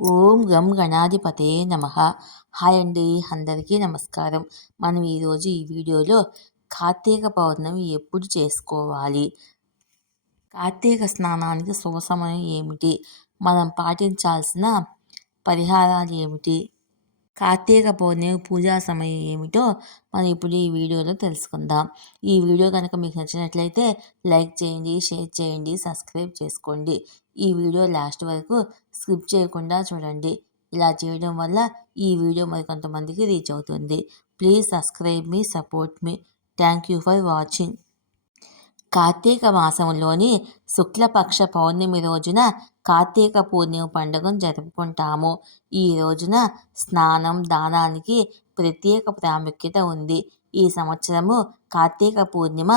ఓం గం గణాధిపతే నమః. హాయ్ అండి, అందరికీ నమస్కారం. మనం ఈరోజు ఈ వీడియోలో కార్తీక పౌర్ణమి ఎప్పుడు చేసుకోవాలి, కార్తీక స్నానానికి శుభ సమయం ఏమిటి, మనం పాటించాల్సిన పరిహారాలు ఏమిటి, కార్తీక పౌర్ణమి పూజా సమయం ఏమిటో మనం ఇప్పుడు ఈ వీడియోలో తెలుసుకుందాం. ఈ వీడియో కనుక మీకు నచ్చినట్లయితే లైక్ చేయండి, షేర్ చేయండి, సబ్స్క్రైబ్ చేసుకోండి. ఈ వీడియో లాస్ట్ వరకు స్కిప్ చేయకుండా చూడండి. ఇలా చేయడం వల్ల ఈ వీడియో మరికొంతమందికి రీచ్ అవుతుంది. Please subscribe me, support me. Thank you for watching. కార్తీక మాసంలోని శుక్లపక్ష పౌర్ణమి రోజున కార్తీక పూర్ణిమ పండుగను జరుపుకుంటాము. ఈ రోజున స్నానం, దానానికి ప్రత్యేక ప్రాముఖ్యత ఉంది. ఈ సంవత్సరము కార్తీక పూర్ణిమ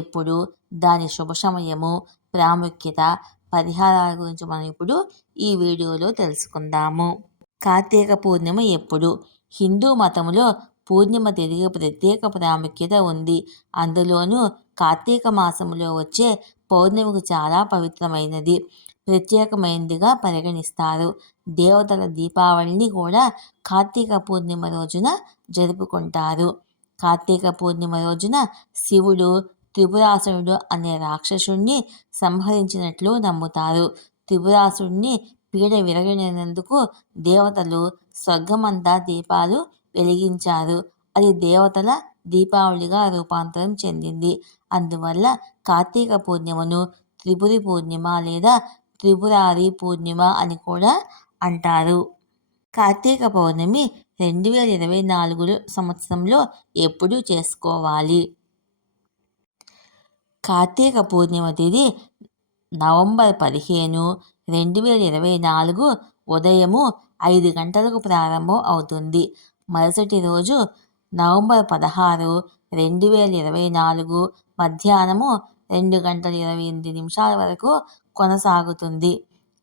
ఎప్పుడు, దాని శుభ సమయము, ప్రాముఖ్యత, పరిహారాల గురించి మనం ఇప్పుడు ఈ వీడియోలో తెలుసుకుందాము. కార్తీక పూర్ణిమ ఎప్పుడు? హిందూ మతంలో పూర్ణిమ తిథికి ప్రత్యేక ప్రాముఖ్యత ఉంది. అందులోనూ కార్తీక మాసంలో వచ్చే పౌర్ణమికి చాలా పవిత్రమైనది, ప్రత్యేకమైనదిగా పరిగణిస్తారు. దేవతల దీపావళిని కూడా కార్తీక పూర్ణిమ రోజున జరుపుకుంటారు. కార్తీక పూర్ణిమ రోజున శివుడు త్రిపురాసురుడు అనే రాక్షసుణ్ణి సంహరించినట్లు నమ్ముతారు. త్రిపురాసురుణ్ణి పీడ విరగడినందుకు దేవతలు స్వర్గమంతా దీపాలు వెలిగించారు. అది దేవతల దీపావళిగా రూపాంతరం చెందింది. అందువల్ల కార్తీక పూర్ణిమను త్రిపురి పూర్ణిమ లేదా త్రిపురారి పూర్ణిమ అని కూడా అంటారు. కార్తీక పౌర్ణమి 2024 సంవత్సరంలో ఎప్పుడు చేసుకోవాలి? కార్తీక పూర్ణిమ తేదీ నవంబర్ 15, 2024 ఉదయము 5 గంటలకు ప్రారంభం అవుతుంది. మరుసటి రోజు నవంబర్ 16, 2024 మధ్యాహ్నము 2:28 వరకు కొనసాగుతుంది.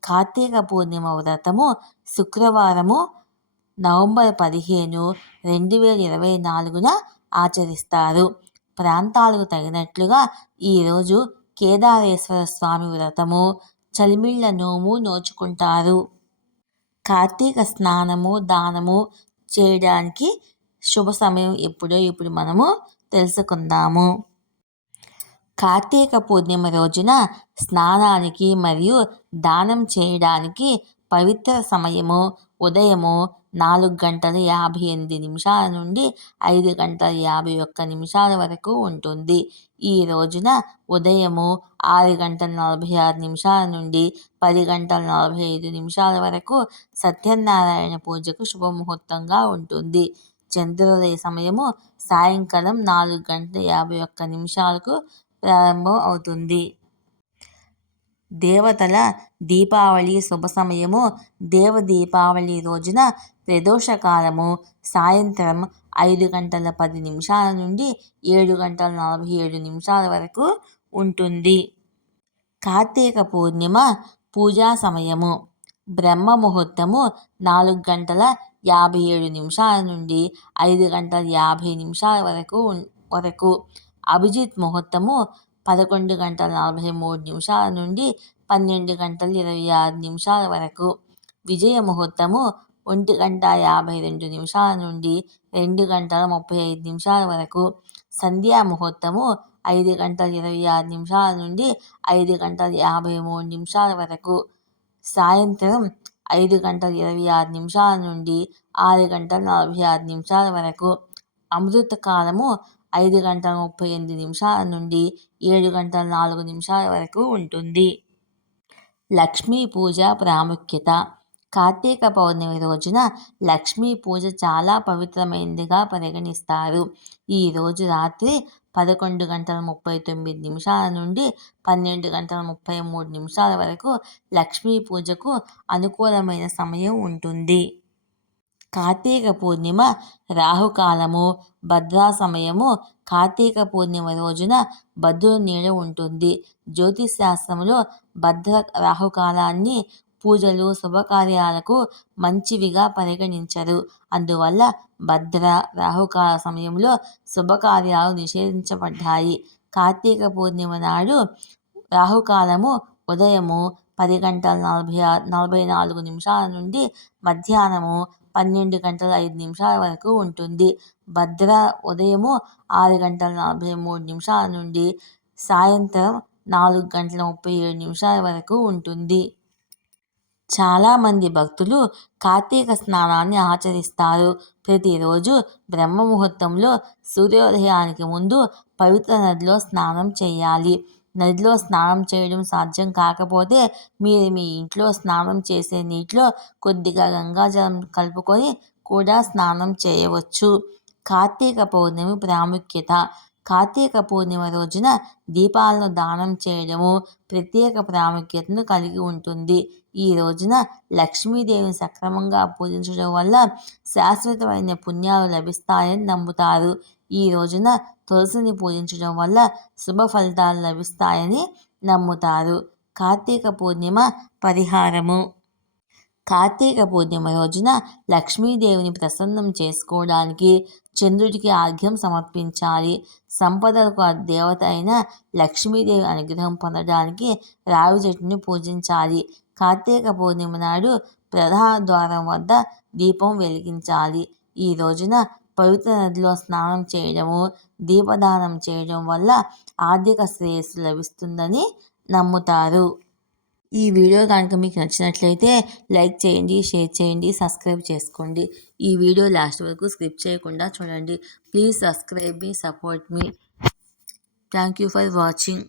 కార్తీక పూర్ణిమ వ్రతము శుక్రవారము నవంబర్ 15, 2024 ఆచరిస్తారు. ప్రాంతాలకు తగినట్లుగా ఈరోజు కేదారేశ్వర స్వామి వ్రతము, చలిమిళ్ళ నోము నోచుకుంటారు. కార్తీక స్నానము, దానము చేయడానికి శుభ సమయం ఎప్పుడో ఇప్పుడు మనము తెలుసుకుందాము. కార్తీక పూర్ణిమ రోజున స్నానానికి మరియు దానం చేయడానికి పవిత్ర సమయము ఉదయము 4:58 నుండి 5:51 వరకు ఉంటుంది. ఈ రోజున ఉదయము 6:46 నుండి 10:45 వరకు సత్యనారాయణ పూజకు శుభముహూర్తంగా ఉంటుంది. చంద్రోదయ సమయము సాయంకాలం 4:51 ప్రారంభం అవుతుంది. దేవతల దీపావళి శుభ సమయము దేవ దీపావళి రోజున ప్రదోషకాలము సాయంత్రం 5:10 నుండి 7:47 వరకు ఉంటుంది. కార్తీక పూర్ణిమ పూజా సమయము బ్రహ్మ ముహూర్తము 4:57 నుండి 5:50 వరకు. అభిజిత్ ముహూర్తము 11:43 నుండి 12:26 వరకు. విజయ ముహూర్తము 1:52 నుండి 2:35 వరకు. సంధ్యా ముహూర్తము 5:26 నుండి 5:53 వరకు. సాయంత్రం 5:26 నుండి 6:46 వరకు. అమృత కాలము 5:38 నుండి 7:04 వరకు ఉంటుంది. లక్ష్మీ పూజ ప్రాముఖ్యత. కార్తీక పౌర్ణమి రోజున లక్ష్మీ పూజ చాలా పవిత్రమైనదిగా పరిగణిస్తారు. ఈ రోజు రాత్రి 11:39 నుండి 12:33 వరకు లక్ష్మీ పూజకు అనుకూలమైన సమయం ఉంటుంది. కార్తీక పూర్ణిమ రాహుకాలము, భద్రా సమయము. కార్తీక పూర్ణిమ రోజున భద్రుని నీడ ఉంటుంది. జ్యోతిష్ శాస్త్రంలో భద్ర రాహుకాలాన్ని పూజలు, శుభకార్యాలకు మంచివిగా పరిగణించరు. అందువల్ల భద్ర రాహుకాల సమయంలో శుభకార్యాలు నిషేధించబడ్డాయి. కార్తీక పూర్ణిమ నాడు రాహుకాలము ఉదయము 10 గంటల 44 నిమిషాల నుండి మధ్యాహ్నము 12 గంటల 5 నిమిషాల వరకు ఉంటుంది. భద్ర ఉదయము 6 గంటల 43 నిమిషాల నుండి సాయంత్రం 4 గంటల 37 నిమిషాల వరకు ఉంటుంది. చాలామంది భక్తులు కార్తీక స్నానాన్ని ఆచరిస్తారు. ప్రతిరోజు బ్రహ్మ ముహూర్తంలో సూర్యోదయానికి ముందు పవిత్ర నదిలో స్నానం చేయాలి. నదిలో స్నానం చేయడం సాధ్యం కాకపోతే మీరు మీ ఇంట్లో స్నానం చేసే నీటిలో కొద్దిగా గంగాజలం కలుపుకొని కూడా స్నానం చేయవచ్చు. కార్తీక పౌర్ణమి ప్రాముఖ్యత. కార్తీక పూర్ణిమ రోజున దీపాలను దానం చేయడము ప్రత్యేక ప్రాముఖ్యతను కలిగి ఉంటుంది. ఈ రోజున లక్ష్మీదేవిని సక్రమంగా పూజించడం వల్ల శాశ్వతమైన పుణ్యాలు లభిస్తాయని నమ్ముతారు. ఈ రోజున తులసిని పూజించడం వల్ల శుభ ఫలితాలు లభిస్తాయని నమ్ముతారు. కార్తీక పూర్ణిమ పరిహారము. కార్తీక పూర్ణిమ రోజున లక్ష్మీదేవిని ప్రసన్నం చేసుకోవడానికి చంద్రుడికి ఆర్ఘ్యం సమర్పించాలి. సంపదలకు దేవత అయిన లక్ష్మీదేవి అనుగ్రహం పొందడానికి రావి చెట్టుని పూజించాలి. కార్తీక పూర్ణిమ నాడు ప్రధాన ద్వారం వద్ద దీపం వెలిగించాలి. ఈ రోజున పవిత్ర నదిలో స్నానం చేయడము, దీపదానం చేయడం వల్ల ఆర్థిక శ్రేయస్సు లభిస్తుందని నమ్ముతారు. ఈ వీడియో కనుక మీకు నచ్చినట్లయితే లైక్ చేయండి, షేర్ చేయండి, సబ్స్క్రైబ్ చేసుకోండి. ఈ వీడియో లాస్ట్ వరకు స్కిప్ చేయకుండా చూడండి. Please subscribe me, support me. Thank you for watching.